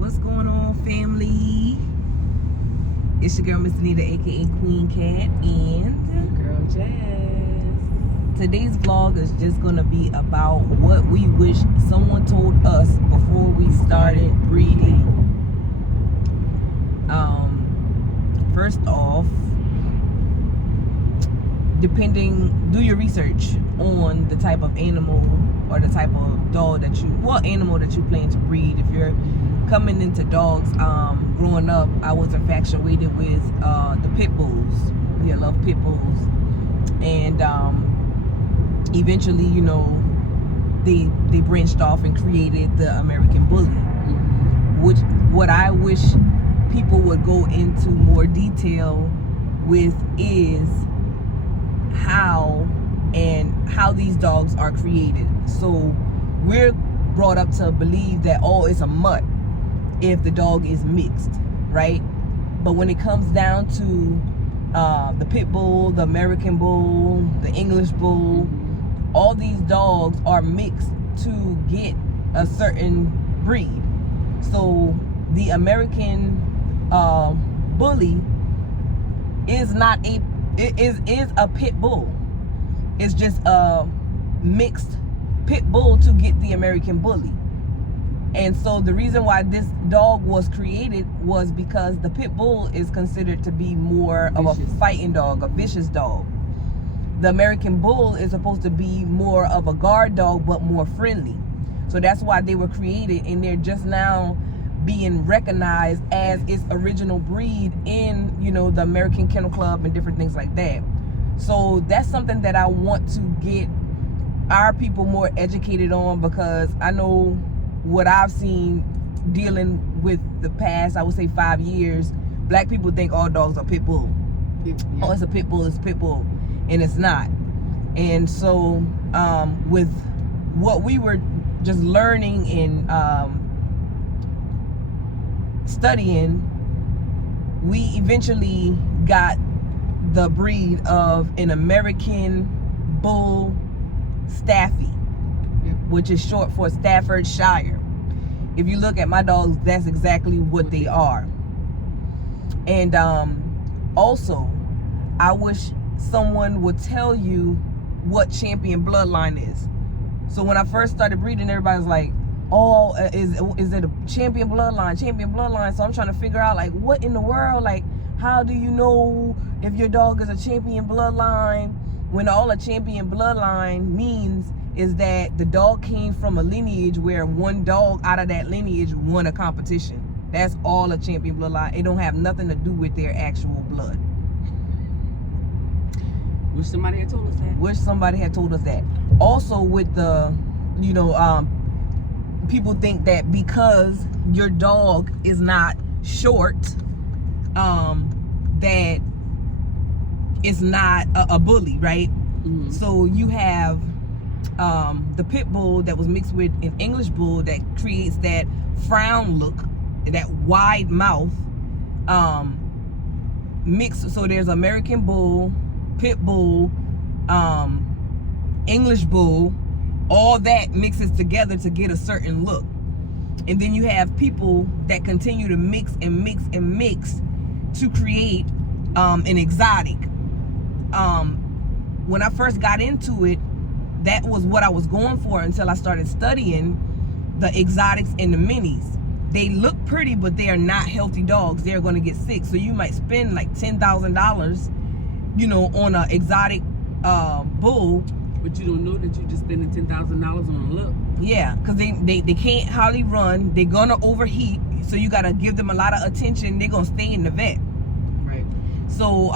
What's going on, family? It's your girl, Miss Anita, aka Queen Cat, and Girl Jazz. today's vlog is just gonna be about what we wish someone told us before we started breeding. First off, do your research on the type of animal or the type of dog animal that you plan to breed. If you're coming into dogs, growing up, I was infatuated with the pit bulls. I love pit bulls, and eventually, they branched off and created the American Bully, what I wish people would go into more detail with is how these dogs are created. So we're brought up to believe that it's a mutt if the dog is mixed, right? But when it comes down to the pit bull, the American bull, the English bull, all these dogs are mixed to get a certain breed. So the American bully is a pit bull. It's just a mixed pit bull to get the American bully. And so the reason why this dog was created was because the pit bull is considered to be more of a fighting dog, a vicious dog. The American bull is supposed to be more of a guard dog, but more friendly. So that's why they were created, and they're just now being recognized as its original breed in, the American Kennel Club and different things like that. So that's something that I want to get our people more educated on, because I know what I've seen dealing with the past, I would say 5 years, black people think all dogs are pit bull. Oh, it's a pit bull, it's a pit bull. And it's not. And so with what we were just learning and studying, we eventually got the breed of an American Bull Staffy, which is short for Staffordshire. If you look at my dogs, that's exactly what they are. And also, I wish someone would tell you what champion bloodline is. So when I first started breeding, everybody's like, oh, is it a champion bloodline? So I'm trying to figure out, like, what in the world? Like, how do you know if your dog is a champion bloodline, when all a champion bloodline means is that the dog came from a lineage where one dog out of that lineage won a competition. That's all a champion bloodline. It don't have nothing to do with their actual blood. Wish somebody had told us that. Also with the, people think that because your dog is not short, that it's not a bully, right? Mm-hmm. So you have the pit bull that was mixed with an English bull that creates that frown look, that wide mouth, mixed. So there's American bull, pit bull, English bull, all that mixes together to get a certain look. And then you have people that continue to mix and mix and mix to create an exotic. When I first got into it, that was what I was going for until I started studying the exotics and the minis. They look pretty, but they are not healthy dogs. They're going to get sick. So you might spend like $10,000, on an exotic bull. But you don't know that you're just spending $10,000 on a look. Yeah, because they can't hardly run. They're going to overheat. So you got to give them a lot of attention. They're going to stay in the vet. Right. So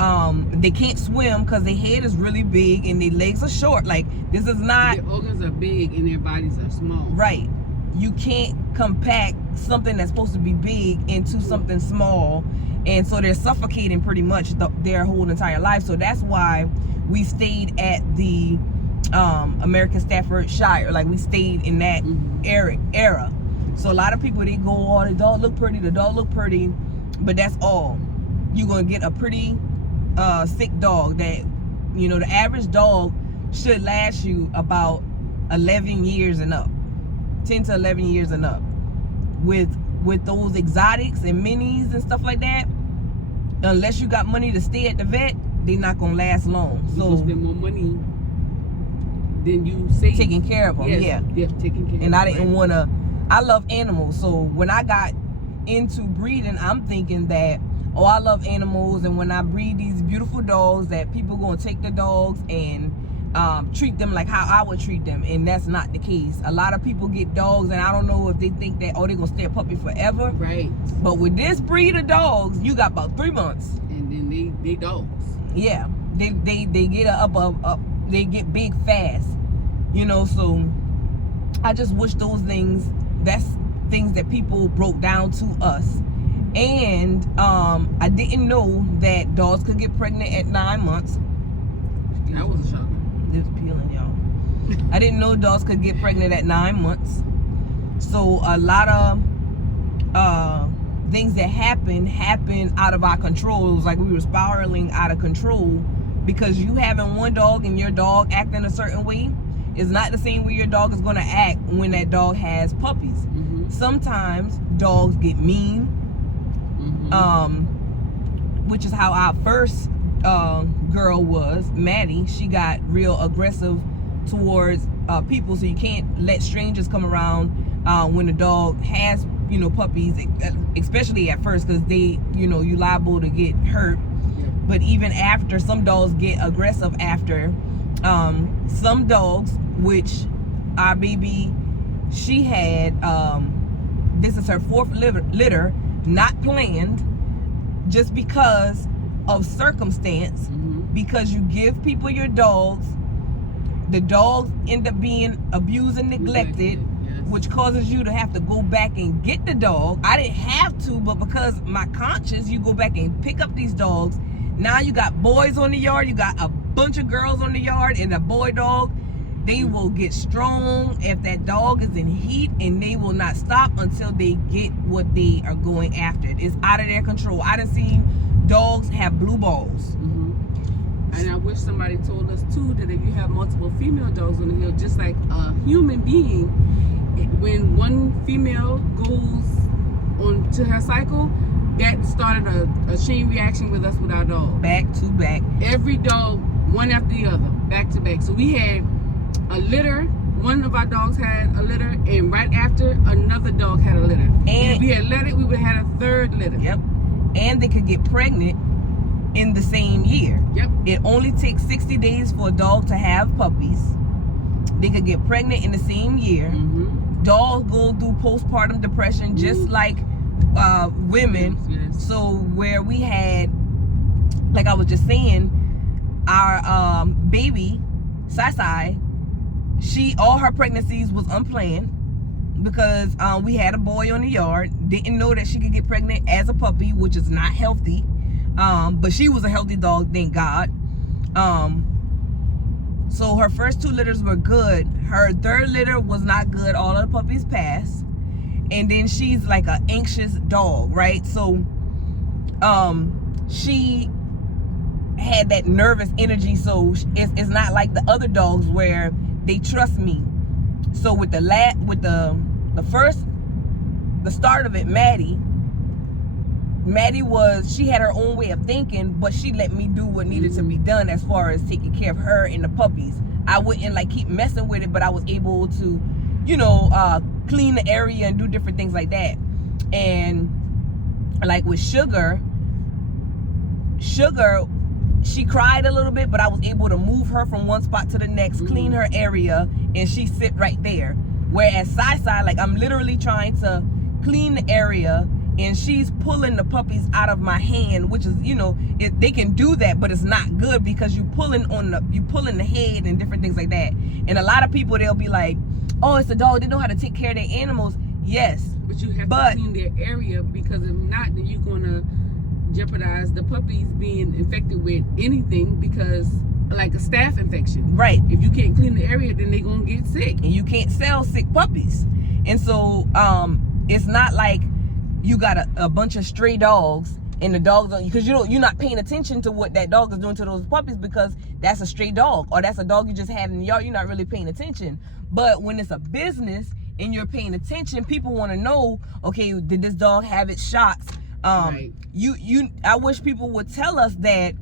they can't swim because their head is really big and their legs are short. Like, this is not... Their organs are big and their bodies are small. Right. You can't compact something that's supposed to be big into something small. And so they're suffocating pretty much their whole entire life. So that's why we stayed at the American Staffordshire. Like, we stayed in that era. So a lot of people, they go, oh, the dog look pretty. But that's all. You're going to get a pretty sick dog that, the average dog should last you about 11 years and up. 10 to 11 years and up. With with those exotics and minis and stuff like that, unless you got money to stay at the vet, they not gonna last long. You So gonna spend more money than you save. taking care of them, Yes, yeah. taking care. And of I didn't want to. I love animals, so when I got into breeding, I'm thinking that, oh, I love animals, and when I breed these beautiful dogs, that people gonna take the dogs and treat them like how I would treat them, and that's not the case. A lot of people get dogs, and I don't know if they think that, oh, they're gonna stay a puppy forever. Right. But with this breed of dogs, you got about 3 months. And then they dogs. Yeah, they get up, they get big fast, you know. So I just wish those things, that's things that people broke down to us. And I didn't know that dogs could get pregnant at 9 months. That was a shocker. It was peeling, y'all. I didn't know dogs could get pregnant at 9 months. So a lot of things that happened out of our control. It was like we were spiraling out of control, because you having one dog and your dog acting a certain way is not the same way your dog is going to act when that dog has puppies. Mm-hmm. Sometimes dogs get mean, which is how our first girl was, Maddie. She got real aggressive towards people, so you can't let strangers come around when the dog has, you know, puppies, especially at first, because they, you know, you liable to get hurt. Yeah. But even after, some dogs get aggressive after. Some dogs, which our baby, she had, this is her 4th litter, not planned, just because of circumstance. Mm-hmm. Because you give people your dogs, the dogs end up being abused and neglected. Yes. Which causes you to have to go back and get the dog. I didn't have to, but because my conscience, you go back and pick up these dogs. Now you got boys on the yard, you got a bunch of girls on the yard, and a boy dog, they will get strong if that dog is in heat, and they will not stop until they get what they are going after. It's out of their control. I done seen dogs have blue balls. Mm-hmm. And I wish somebody told us too that if you have multiple female dogs on the hill, just like a human being, when one female goes on to her cycle, that started a chain reaction with us with our dog. Back to back. Every dog, one after the other, back to back. So we had a litter. One of our dogs had a litter, and right after, another dog had a litter. And if we had let it, we would have had a 3rd litter. Yep. And they could get pregnant in the same year. Yep. It only takes 60 days for a dog to have puppies. They could get pregnant in the same year. Mm-hmm. Dogs go through postpartum depression just like women. Yes. So where we had, like I was just saying, our baby, Sai, all her pregnancies was unplanned, because we had a boy on the yard. Didn't know that she could get pregnant as a puppy, which is not healthy. But she was a healthy dog, thank God. So her first 2 litters were good. Her 3rd litter was not good. All of the puppies passed. And then she's like an anxious dog, right? So she had that nervous energy. So it's not like the other dogs where they trust me. So with the start of it, Maddie she had her own way of thinking, but she let me do what needed to be done as far as taking care of her and the puppies. I wouldn't like keep messing with it, but I was able to, you know, clean the area and do different things like that. And like with Sugar, she cried a little bit, but I was able to move her from one spot to the next, clean her area, and she sit right there. Whereas Sai, like, I'm literally trying to clean the area, and she's pulling the puppies out of my hand, which is, you know, they can do that, but it's not good, because you pulling the head and different things like that. And a lot of people, they'll be like, oh, it's a dog, they know how to take care of their animals. Yes, but you have to clean their area, because if not, then you're gonna jeopardize the puppies being infected with anything, because like a staph infection. Right. If you can't clean the area, then they're gonna get sick. And you can't sell sick puppies. And so it's not like you got a bunch of stray dogs and the dogs, because you're not paying attention to what that dog is doing to those puppies, because that's a stray dog, or that's a dog you just had in the yard. You're not really paying attention. But when it's a business and you're paying attention, people want to know, okay, did this dog have its shots? Right. I wish people would tell us that,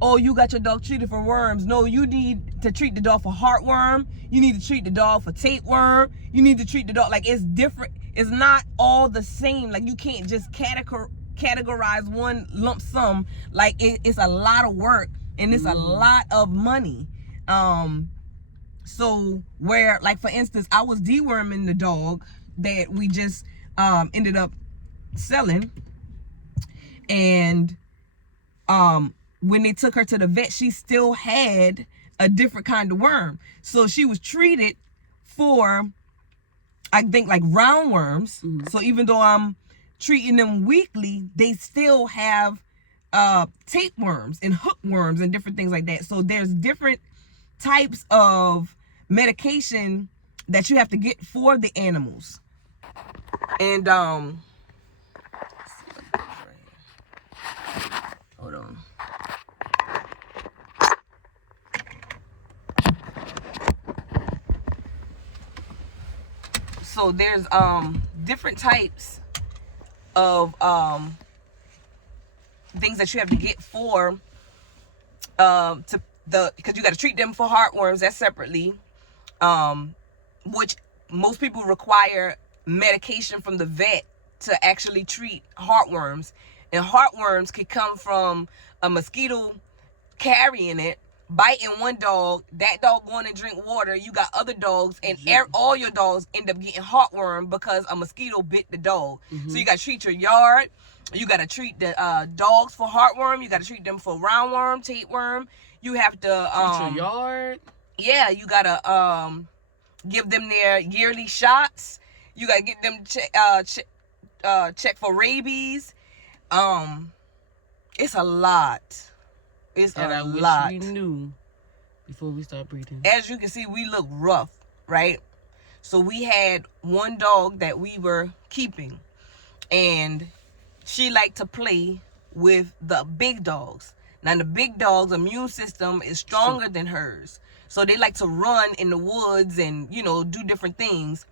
oh, you got your dog treated for worms. No, you need to treat the dog for heartworm. You need to treat the dog for tapeworm. You need to treat the dog, like, it's different. It's not all the same. Like, you can't just categorize one lump sum. Like, it's a lot of work, and it's a lot of money. So where, like, for instance, I was deworming the dog that we just ended up selling, and when they took her to the vet, she still had a different kind of worm. So she was treated for, I think, like, roundworms. So even though I'm treating them weekly, they still have tapeworms and hookworms and different things like that. So there's different types of medication that you have to get for the animals. And hold on. So there's different types of things that you have to get for because you got to treat them for heartworms, that's separately, which most people require medication from the vet to actually treat heartworms. And heartworms could come from a mosquito carrying it, biting one dog, that dog going and drink water, you got other dogs, and all your dogs end up getting heartworm because a mosquito bit the dog. So you got to treat your yard, you got to treat the dogs for heartworm, you got to treat them for roundworm, tapeworm, you have to treat your yard. Yeah, you got to give them their yearly shots, you got to get them check for rabies. It's a lot. It's and a I wish lot. we knew before we start breeding. As you can see, we look rough, right? So we had one dog that we were keeping, and she liked to play with the big dogs. Now, the big dog's immune system is stronger than hers, so they like to run in the woods and, you know, do different things.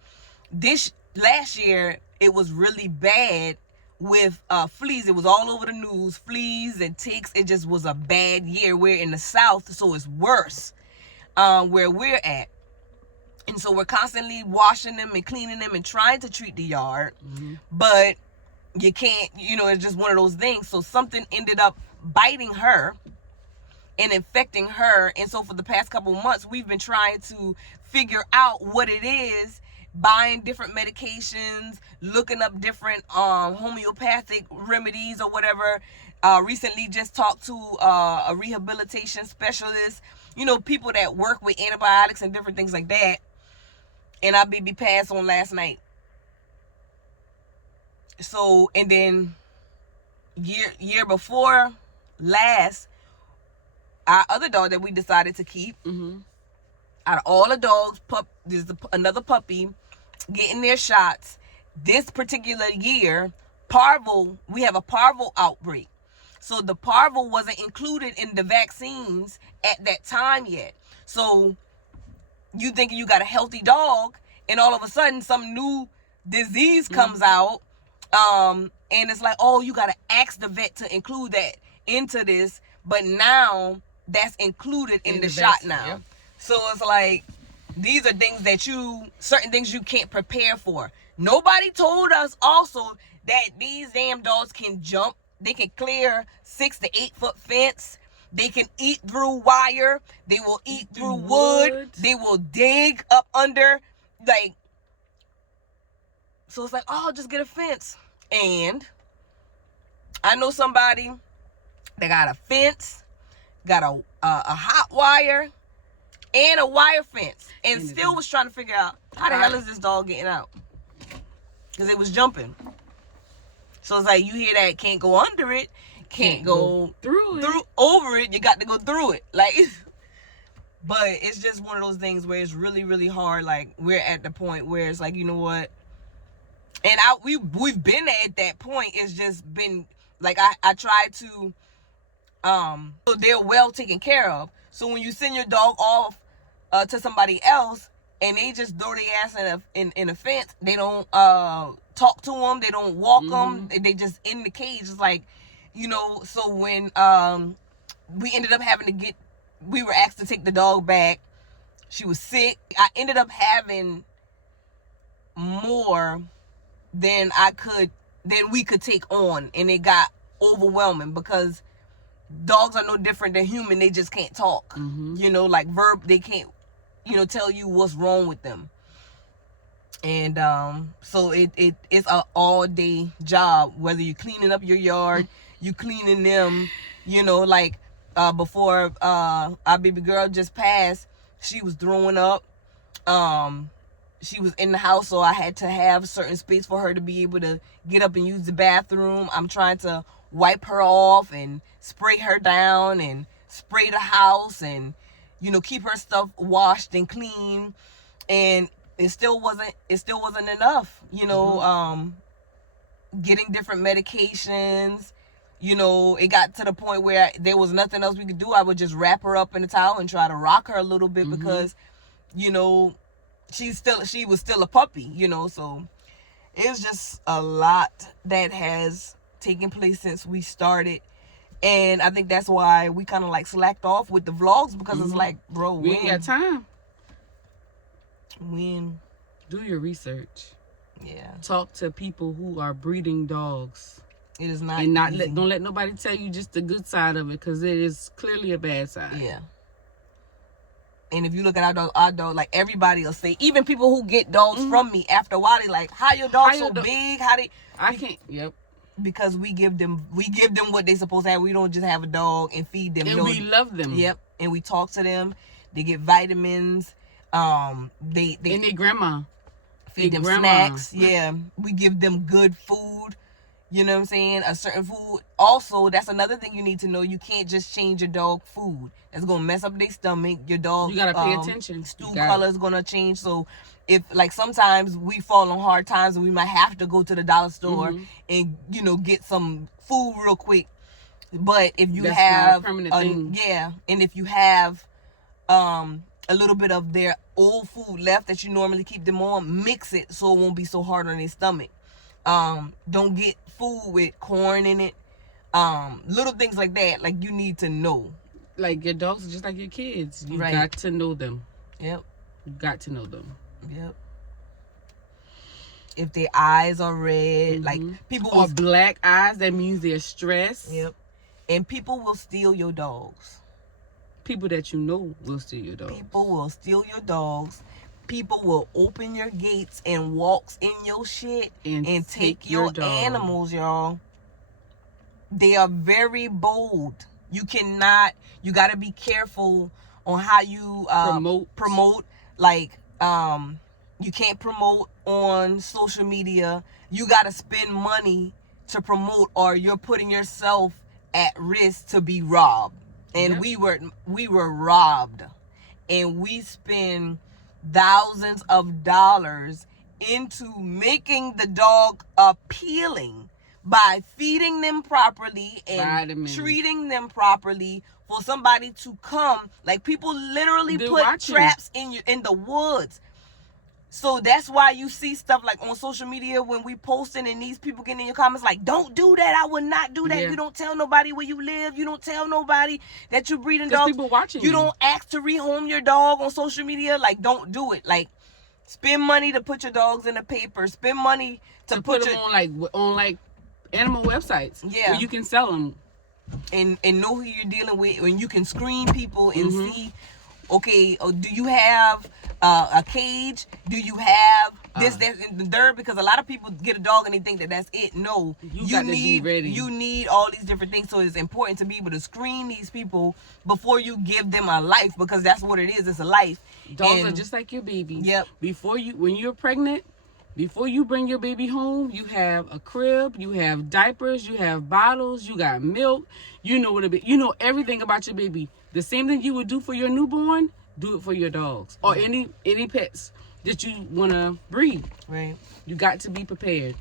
This last year, it was really bad with fleas. It was all over the news, fleas and ticks. It just was a bad year. We're in the South, so it's worse where we're at. And so we're constantly washing them and cleaning them and trying to treat the yard, but you can't, you know, it's just one of those things. So something ended up biting her and infecting her. And so for the past couple months, we've been trying to figure out what it is, buying different medications, looking up different homeopathic remedies or whatever. Recently just talked to a rehabilitation specialist, you know, people that work with antibiotics and different things like that. And our baby passed on last night. So, and then year before last, our other dog that we decided to keep, out of all the dogs, there's another puppy getting their shots. This particular year, parvo, we have a parvo outbreak. So the parvo wasn't included in the vaccines at that time yet. So you thinking you got a healthy dog, and all of a sudden some new disease comes out, and it's like, oh, you got to ask the vet to include that into this, but now that's included in the shot now. Yeah. So it's like, these are things that certain things you can't prepare for. Nobody told us also that these damn dogs can jump. They can clear 6 to 8 foot fence. They can eat through wire. They will eat through wood. They will dig up under, like, so it's like, oh, just get a fence. And I know somebody that got a fence, got a hot wire, and a wire fence, and still was trying to figure out how the hell is this dog getting out, because it was jumping. So it's like, you hear that, can't go under it, can't go through over it, you got to go through it, like. But it's just one of those things where it's really, really hard. Like, we're at the point where it's like, you know what, and we've been at that point. It's just been like, I try to so they're well taken care of. So when you send your dog off to somebody else, and they just throw their ass in a fence. They don't talk to them. They don't walk them. They just in the cage. It's like, you know. So when we ended up we were asked to take the dog back. She was sick. I ended up having more than we could take on, and it got overwhelming because dogs are no different than human. They just can't talk. You know, like they can't, you know, tell you what's wrong with them. And so it's an all day job, whether you're cleaning up your yard, you cleaning them, you know, like before our baby girl just passed, she was throwing up. She was in the house, so I had to have a certain space for her to be able to get up and use the bathroom. I'm trying to wipe her off and spray her down and spray the house and, you know, keep her stuff washed and clean. And it still wasn't enough, you know. Getting different medications, you know, it got to the point where there was nothing else we could do. I would just wrap her up in a towel and try to rock her a little bit because, you know, she was still a puppy, you know. So it's just a lot that has taken place since we started. And I think that's why we kind of like slacked off with the vlogs, because it's like, bro, we ain't got time. When? Do your research. Yeah. Talk to people who are breeding dogs. It is not. And easy. Don't let nobody tell you just the good side of it, because it is clearly a bad side. Yeah. And if you look at our dog, like everybody will say, even people who get dogs from me, after a while they like, how your dog so big? Yep. Because we give them what they supposed to have. We don't just have a dog and feed them. And we love them. Yep. And we talk to them. They get vitamins. They and their grandma feed them snacks. Yeah. We give them good food. You know what I'm saying? A certain food. Also, that's another thing you need to know. You can't just change your dog food. That's going to mess up their stomach. Your dog, you got to pay attention. Stool color is going to change. So, if, like, sometimes we fall on hard times and we might have to go to the dollar store and, you know, get some food real quick. But if you have, not a permanent thing. Yeah. And if you have a little bit of their old food left that you normally keep them on, mix it so it won't be so hard on their stomach. Don't get food with corn in it. Little things like that, like, you need to know. Like, your dogs are just like your kids. You got to know them. Yep. You got to know them. Yep. If their eyes are red, like, people or black eyes, that means they're stressed. Yep. And people will steal your dogs. People that you know will steal your dogs. People will steal your dogs. People will open your gates and walks in your shit and take your animals, y'all. They are very bold. You got to be careful on how you promote. Like, you can't promote on social media. You got to spend money to promote, or you're putting yourself at risk to be robbed. And we were robbed. And we spend thousands of dollars into making the dog appealing by feeding them properly and treating them properly for somebody to come. Like, people literally put traps in the woods. So that's why you see stuff like on social media when we posting and these people getting in your comments like, don't do that. I would not do that. You don't tell nobody where you live. You don't tell nobody that you're breeding dogs. People watching you don't ask to rehome your dog on social media. Like, don't do it. Like, spend money to put your dogs in the paper. Spend money to put them on animal websites. Yeah. Where you can sell them. And know who you're dealing with. When you can screen people and see, okay, do you have a cage? Do you have this, that, and the third? Because a lot of people get a dog and they think that that's it. No, you need be ready. You need all these different things. So it's important to be able to screen these people before you give them a life, because that's what it is. It's a life. Dogs are just like your baby. Yep. When you're pregnant, before you bring your baby home, you have a crib, you have diapers, you have bottles, you got milk. You know you know everything about your baby. The same thing you would do for your newborn, do it for your dogs or any pets that you want to breed. Right. You got to be prepared.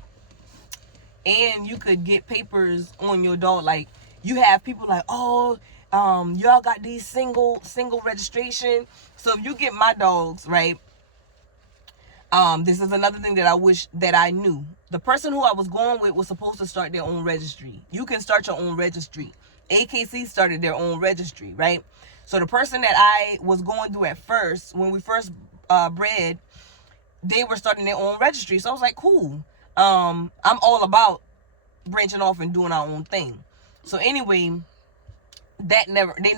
And you could get papers on your dog. Like, you have people like, y'all got these single registration. So if you get my dogs, right, This is another thing that I wish that I knew. The person who I was going with was supposed to start their own registry. You can start your own registry. AKC started their own registry, right? So the person that I was going through at first, when we first bred, they were starting their own registry. So I was like, cool. I'm all about branching off and doing our own thing. So anyway, they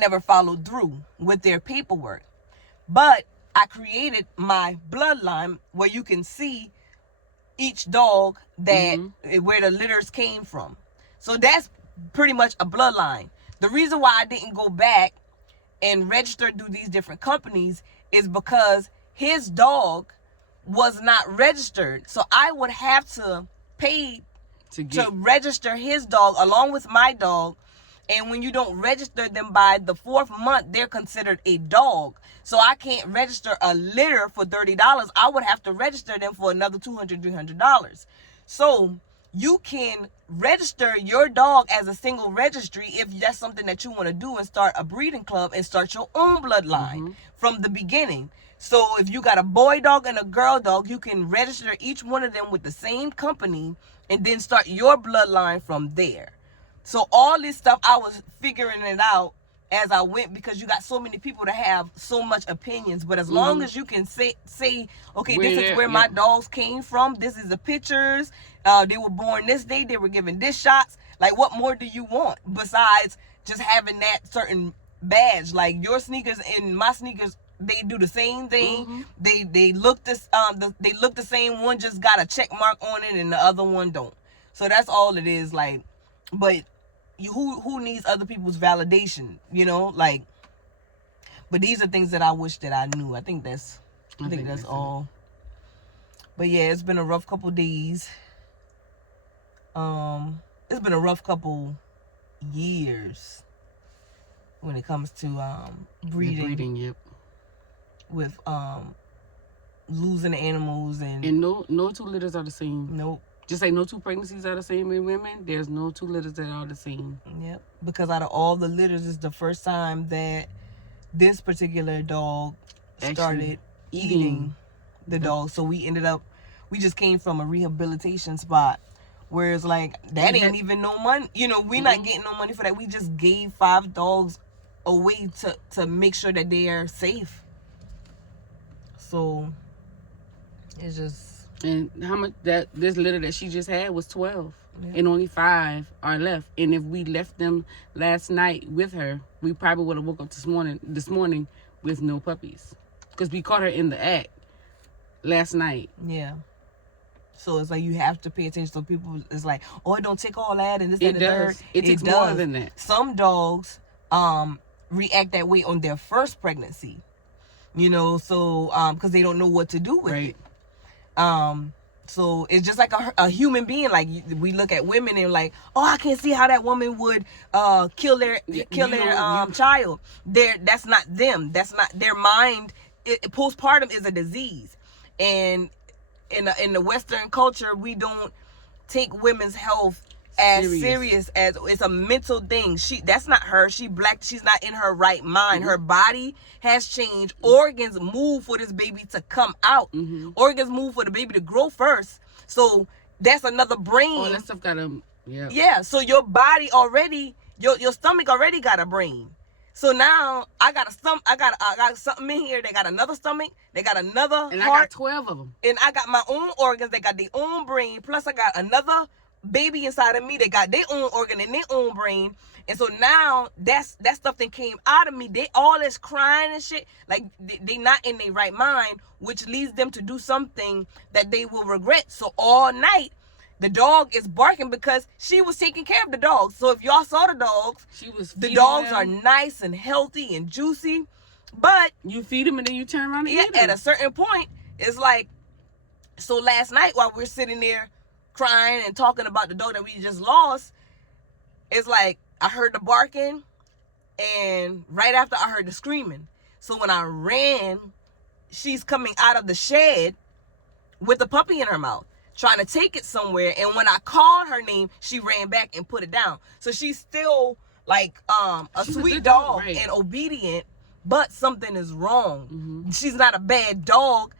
never followed through with their paperwork. But I created my bloodline where you can see each dog that where the litters came from. So that's pretty much a bloodline. The reason why I didn't go back and register through these different companies is because his dog was not registered. So I would have to pay to register his dog along with my dog. And when you don't register them by the 4th month, they're considered a dog. So I can't register a litter for $30. I would have to register them for another $200, $300. So you can register your dog as a single registry if that's something that you want to do and start a breeding club and start your own bloodline from the beginning. So if you got a boy dog and a girl dog, you can register each one of them with the same company and then start your bloodline from there. So all this stuff, I was figuring it out as I went because you got so many people that have so much opinions. But as long as you can say, okay, this is where my dogs came from. This is the pictures. They were born this day. They were given this shots. Like, what more do you want besides just having that certain badge? Like your sneakers and my sneakers, they do the same thing. They look they look the same. One just got a check mark on it, and the other one don't. So that's all it is. Like, but. Who needs other people's validation, you know? Like, but these are things that I wish that I knew. I think that's all. But yeah, it's been a rough couple days. It's been a rough couple years when it comes to breeding. With losing animals and no 2 litters are the same. Nope. Just like no 2 pregnancies are the same in women, there's no 2 litters that are the same. Yep. Because out of all the litters, it's the first time that this particular dog started eating the dog. So we just came from a rehabilitation spot. Whereas like, that ain't even no money. You know, we're not getting no money for that. We just gave 5 dogs away to make sure that they are safe. So, it's just... And how much this litter that she just had was 12, and only 5 are left. And if we left them last night with her, we probably would have woke up this morning with no puppies, because we caught her in the act last night. Yeah. So it's like you have to pay attention. So people, it's like, oh, it don't take all that and this and the third. It takes more than that. Some dogs react that way on their first pregnancy, you know. So because they don't know what to do with it. So it's just like a human being. Like, we look at women and like, oh, I can't see how that woman would kill their child. That's not them. That's not their mind. Postpartum is a disease, and in the Western culture, we don't take women's health as serious as it's a mental thing. That's not her. She's not in her right mind. Her body has changed. Organs move for this baby to come out. Organs move for the baby to grow first. So that's another brain. Oh, that stuff got yeah. So your body already, your stomach already got a brain. So now I got something in here. They got another stomach. They got another and heart. I got 12 of them. And I got my own organs. They got their own brain. Plus I got another baby inside of me. They got their own organ and their own brain. And so now that stuff that came out of me, they all is crying and shit. Like they not in their right mind, which leads them to do something that they will regret. So all night the dog is barking because she was taking care of the dogs. So if y'all saw the dogs, the dogs are nice and healthy and juicy. But you feed them and then you turn around and eat them. At a certain point, it's like, so last night while we're sitting there crying and talking about the dog that we just lost, it's like I heard the barking, and right after I heard the screaming. So when I ran, she's coming out of the shed with the puppy in her mouth, trying to take it somewhere. And when I called her name, she ran back and put it down. So she's still like she's sweet dog, right, and obedient, but something is wrong. She's not a bad dog.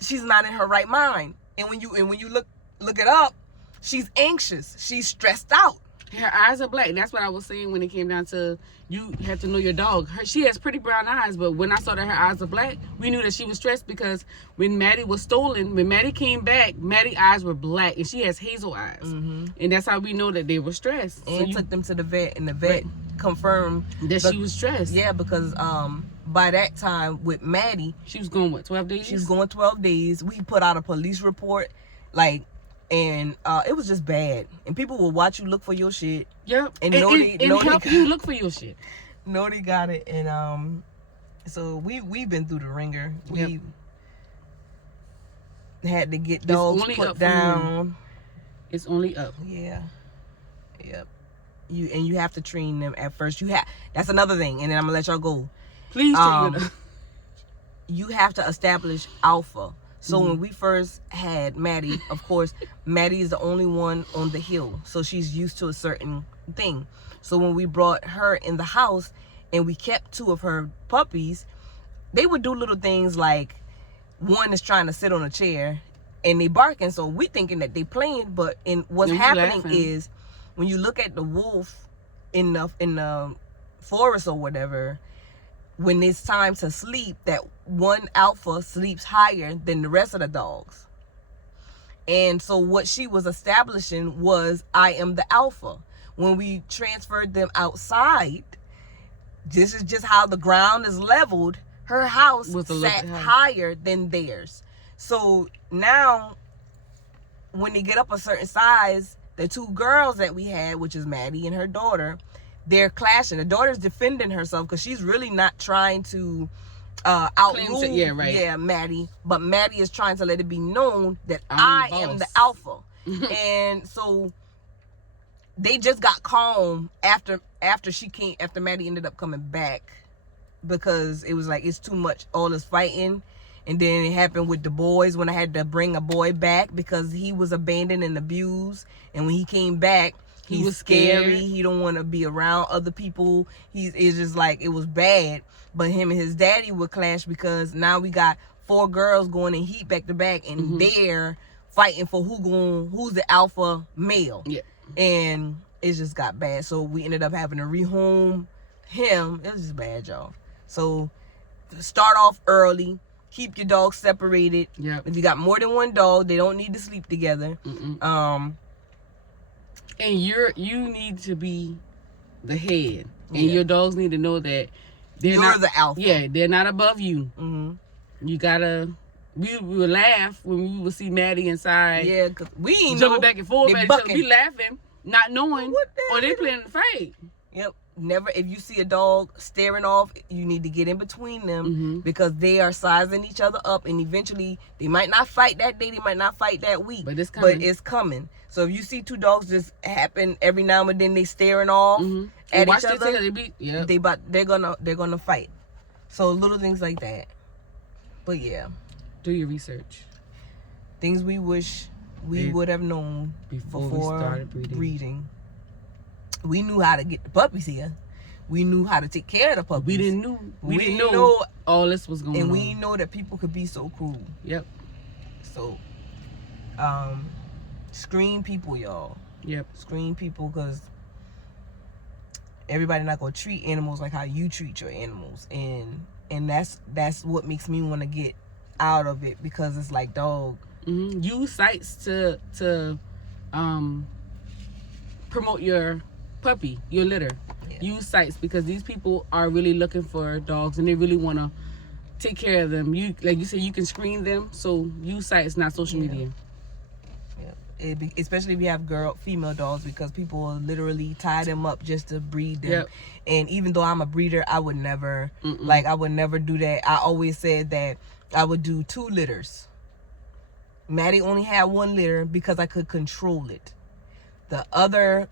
she's not in her right mind. And when you look it up, she's anxious. She's stressed out. Her eyes are black. That's what I was saying when it came down to you have to know your dog. She has pretty brown eyes, but when I saw that her eyes are black, we knew that she was stressed because when Maddie was stolen, when Maddie came back, Maddie's eyes were black and she has hazel eyes. And that's how we know that they were stressed. And took them to the vet, and the vet confirmed that she was stressed. Yeah, because by that time with Maddie, she was going, what, 12 days? She was going 12 days. We put out a police report, and it was just bad. And people will watch you look for your shit. Yep. And help you look for your shit. Nobody got it. And so we've been through the ringer. We had to get dogs put down. It's only up. Yeah. Yep. You have to train them at first. That's another thing. And then I'm gonna let y'all go. Please train them. You have to establish alpha. So when we first had Maddie, of course, Maddie is the only one on the hill. So she's used to a certain thing. So when we brought her in the house and we kept 2 of her puppies, they would do little things like one is trying to sit on a chair and they barking. So we thinking that they playing, but what's happening is when you look at the wolf in the forest or whatever, when it's time to sleep, that one alpha sleeps higher than the rest of the dogs. And so what she was establishing was, I am the alpha. When we transferred them outside, this is just how the ground is leveled. Her house sat higher than theirs. So now, when they get up a certain size, the 2 girls that we had, which is Maddie and her daughter, they're clashing. The daughter's defending herself because she's really not trying to outrule Maddie, but Maddie is trying to let it be known that I am the alpha. And so they just got calm after Maddie ended up coming back, because it was like, it's too much, all this fighting. And then it happened with the boys when I had to bring a boy back because he was abandoned and abused. And when he came back, he was scary. He don't want to be around other people. It's just like, it was bad. But him and his daddy would clash because now we got 4 girls going in heat back to back, and they're fighting for who's the alpha male. Yeah. And it just got bad. So we ended up having to rehome him. It was just bad, y'all. So start off early. Keep your dogs separated. Yeah. If you got more than 1 dog, they don't need to sleep together. And you need to be the head, and your dogs need to know that you're not the alpha. Yeah, they're not above you. You gotta. We would laugh when we would see Maddie inside. Yeah, cause we ain't jumping back and forth at each other. We laughing, not knowing, or they playing the fight. Yep. Never. If you see a dog staring off, you need to get in between them because they are sizing each other up, and eventually they might not fight that day, they might not fight that week, but it's coming. So if you see 2 dogs just happen every now and then, they staring off at each other, they're gonna fight. So little things like that. But yeah, do your research. Things we wish we would have known before we started breeding. We knew how to get the puppies here. We knew how to take care of the puppies. We didn't know all this was going on. And we know that people could be so cruel. Yep. So, screen people, y'all. Yep. Screen people, because everybody not gonna treat animals like how you treat your animals, and that's what makes me want to get out of it, because it's like, dog. Use sites to promote your puppy, your litter. Use sites, because these people are really looking for dogs and they really want to take care of them. You, like you said, you can screen them, so use sites, not social media. Especially if you have female dogs, because people will literally tie them up just to breed them. And even though I'm a breeder, I would never I would never do that. I always said that I would do 2 litters. Maddie only had 1 litter because I could control it. The other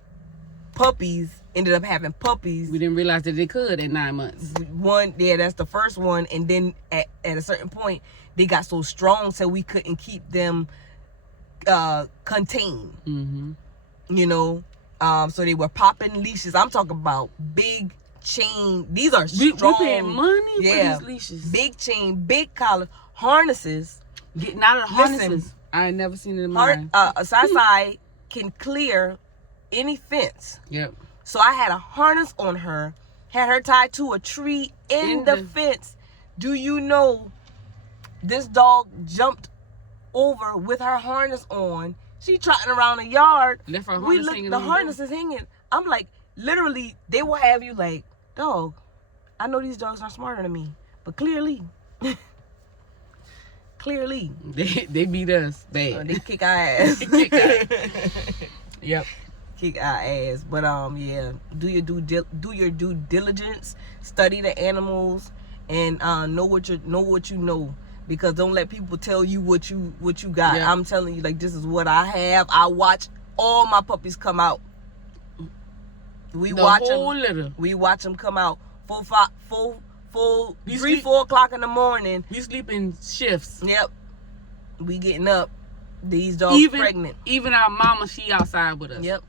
puppies ended up having puppies. We didn't realize that they could at 9 months. That's the first one, and then at a certain point they got so strong so we couldn't keep them contained. You know, so they were popping leashes. I'm talking about big chain. These are strong. We paying money for these leashes. Big chain, big collar, harnesses. Getting out of the Listen, harnesses. I ain't never seen it in mine. Sai can clear any fence. Yep. So I had a harness on her, had her tied to a tree in the fence. Do you know this dog jumped over with her harness on? She trotting around the yard. Left her harness hanging. The harness is hanging. I'm like, literally, they will have you like, dog, I know these dogs are smarter than me, but clearly, they beat us bad. they kick our ass. Kick our- Yep. Kick our ass. But yeah, do your due diligence, study the animals, and know what you know. Because don't let people tell you what you got. Yeah. I'm telling you, like, this is what I have. I watch all my puppies come out. We watch them come out 4 o'clock in the morning. We sleep in shifts. Yep. We getting up. These dogs pregnant. Even our mama, she outside with us. Yep.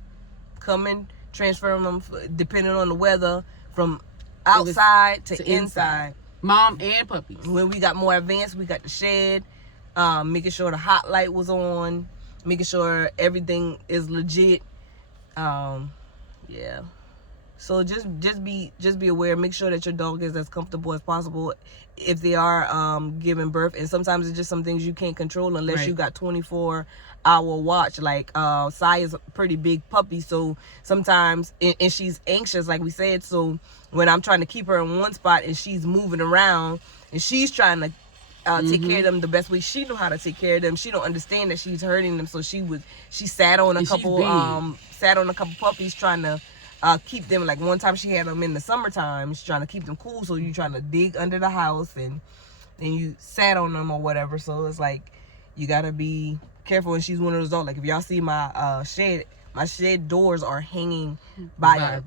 Coming, transferring them depending on the weather from outside to inside. Mom and puppies. When we got more advanced, we got the shed, making sure the hot light was on, making sure everything is legit. Yeah. So just be aware. Make sure that your dog is as comfortable as possible if they are giving birth. And sometimes it's just some things you can't control unless you got 24-hour watch. Like Sai is a pretty big puppy, so sometimes and she's anxious, like we said. So when I'm trying to keep her in one spot and she's moving around and she's trying to take care of them the best way she know how to take care of them, she don't understand that she's hurting them. So she sat on a couple puppies trying to keep them. Like one time she had them in the summertime, she's trying to keep them cool, so you trying to dig under the house and then you sat on them or whatever. So it's like you gotta be careful. And she's one of those dogs, like if y'all see my shed doors are hanging by a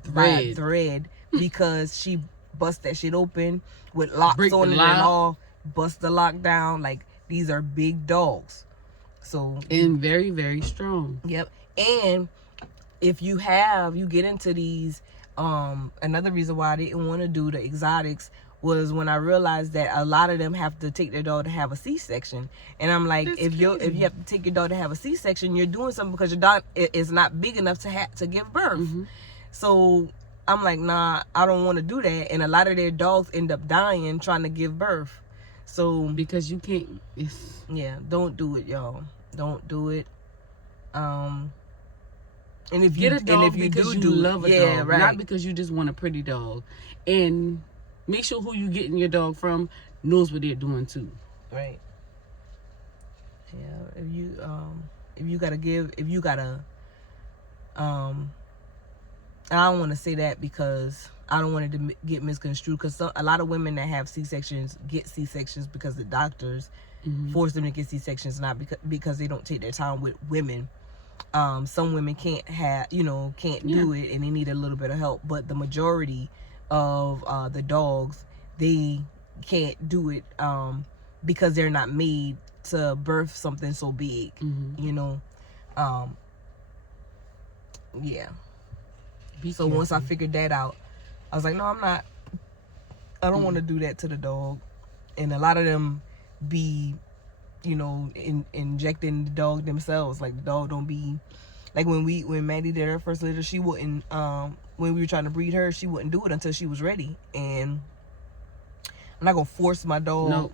thread because she bust that shit open with locks on it and all, bust the lock down. Like, these are big dogs, so and very, very strong. Yep. And if you get into these, another reason why I didn't want to do the exotics was when I realized that a lot of them have to take their dog to have a C-section. And I'm like, if you have to take your dog to have a C-section, you're doing something because your dog is not big enough to give birth. So I'm like, nah, I don't want to do that. And a lot of their dogs end up dying trying to give birth. So because you can't. Yeah, don't do it, y'all. Don't do it. And if Get you a dog and if you because do love a dog, right. not because you just want a pretty dog. And make sure who you getting your dog from knows what they're doing too. Right. Yeah. If you gotta I don't want to say that because I don't want it to get misconstrued, because a lot of women that have C-sections get C-sections because the doctors force them to get C-sections, not because they don't take their time with women. Some women can't do it and they need a little bit of help, but the majority of the dogs, they can't do it because they're not made to birth something so big. Yeah. So once I figured that out, I was like, no, I don't want to do that to the dog. And a lot of them be, injecting the dog themselves. Like, the dog don't be, like when Maddie did her first litter, she wouldn't, when we were trying to breed her, she wouldn't do it until she was ready. And I'm not gonna force my dog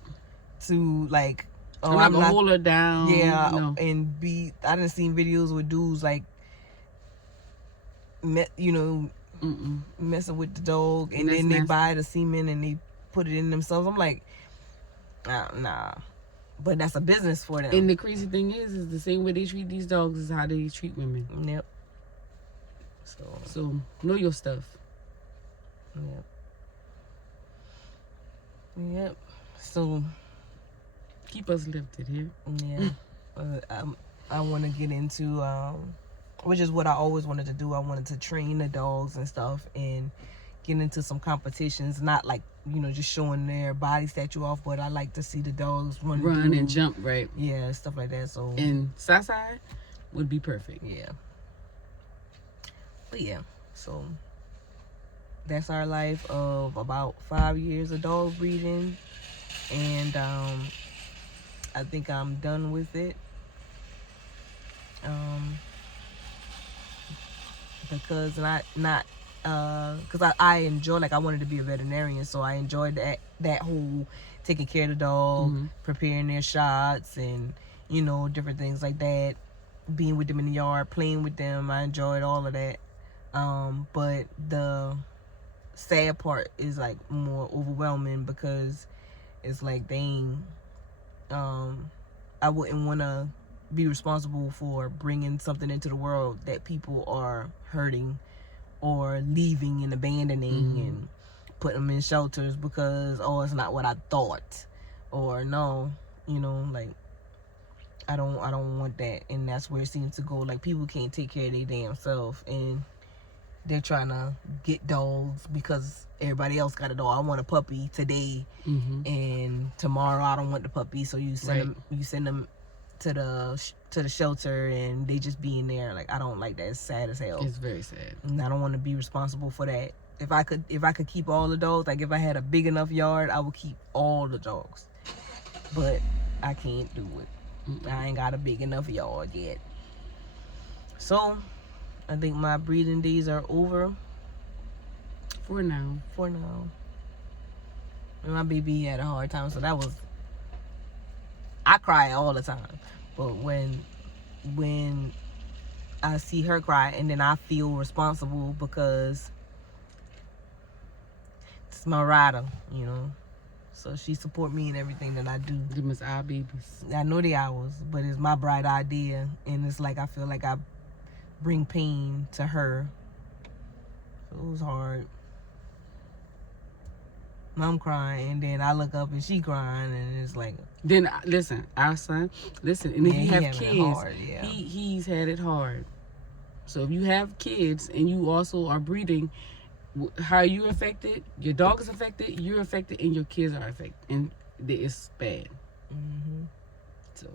to, like, I'm not gonna hold her down. Yeah, no. And I done seen videos with dudes like, messing with the dog, and then they buy the semen and they put it in themselves. I'm like, nah. But that's a business for them. And the crazy thing is the same way they treat these dogs is how they treat women. Yep. So know your stuff. Yep. So keep us lifted here. Yeah. I want to get into which is what I always wanted to do. I wanted to train the dogs and stuff and get into some competitions, not like, just showing their body statue off, but I like to see the dogs run and jump, right? Yeah, stuff like that. So, and Sai would be perfect. Yeah. But yeah, so that's our life of about 5 years of dog breeding. And I think I'm done with it. Because because I enjoy, like, I wanted to be a veterinarian, so I enjoyed that whole taking care of the dog, preparing their shots, and different things like that, being with them in the yard, playing with them. I enjoyed all of that. But the sad part is like more overwhelming, because it's like, dang, I wouldn't want to be responsible for bringing something into the world that people are hurting or leaving and abandoning and putting them in shelters because, oh, it's not what I thought, or no, like, I don't want that. And that's where it seems to go. Like, people can't take care of their damn self, and they're trying to get dogs because everybody else got a dog. I want a puppy today, and tomorrow I don't want the puppy. So you send them to the shelter, and they just be in there. Like, I don't like that. It's sad as hell. It's very sad. And I don't want to be responsible for that. If I could keep all the dogs, like if I had a big enough yard, I would keep all the dogs. But I can't do it. I ain't got a big enough yard yet. So I think my breeding days are over. For now. And my baby had a hard time, so that was, I cry all the time. But when I see her cry, and then I feel responsible because it's my rider, So she support me in everything that I do. Them is our babies. I know they ours, but it's my bright idea, and it's like I feel like I bring pain to her. So it was hard. I'm crying, and then I look up and she crying, and it's like. Then listen, our son. Listen, and if you have kids, hard, he's had it hard. So if you have kids and you also are breeding, how you affected, your dog is affected, you're affected, and your kids are affected, and it's bad. So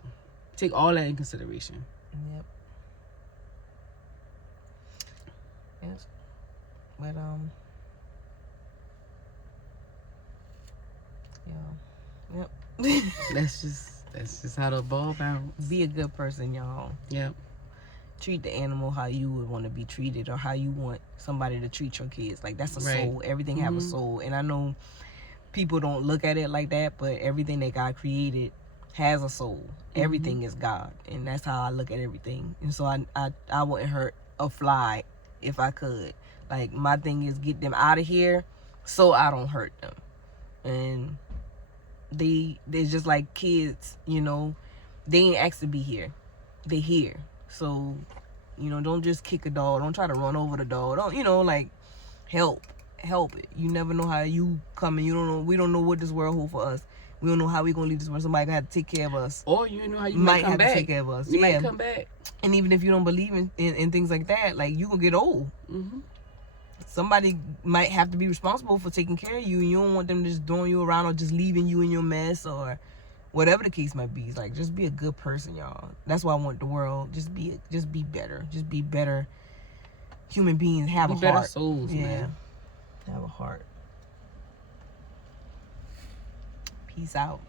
take all that in consideration. Yep. Yes. But yeah. Yep. That's just how the ball bounces. Be a good person, y'all. Yep. Treat the animal how you would want to be treated, or how you want somebody to treat your kids. Like, that's a soul. Everything have a soul. And I know people don't look at it like that, but everything that God created has a soul. Everything is God, and that's how I look at everything. And so I wouldn't hurt a fly if I could. Like, my thing is get them out of here so I don't hurt them. And they're just like kids, they ain't asked to be here. They here. So, don't just kick a dog. Don't try to run over the dog. Don't, like, help it. You never know how you come, and we don't know what this world holds for us. We don't know how we gonna leave this world. Somebody gonna have to take care of us. Or you know how you might come have back. to take care of us. You might come back. And even if you don't believe in things like that, like, you gonna get old. Somebody might have to be responsible for taking care of you, and you don't want them just throwing you around or just leaving you in your mess, or whatever the case might be. It's like, just be a good person, y'all. That's why I want the world. Just be better. Just be better human beings. Have a heart. Better souls, man. Have a heart. Peace out.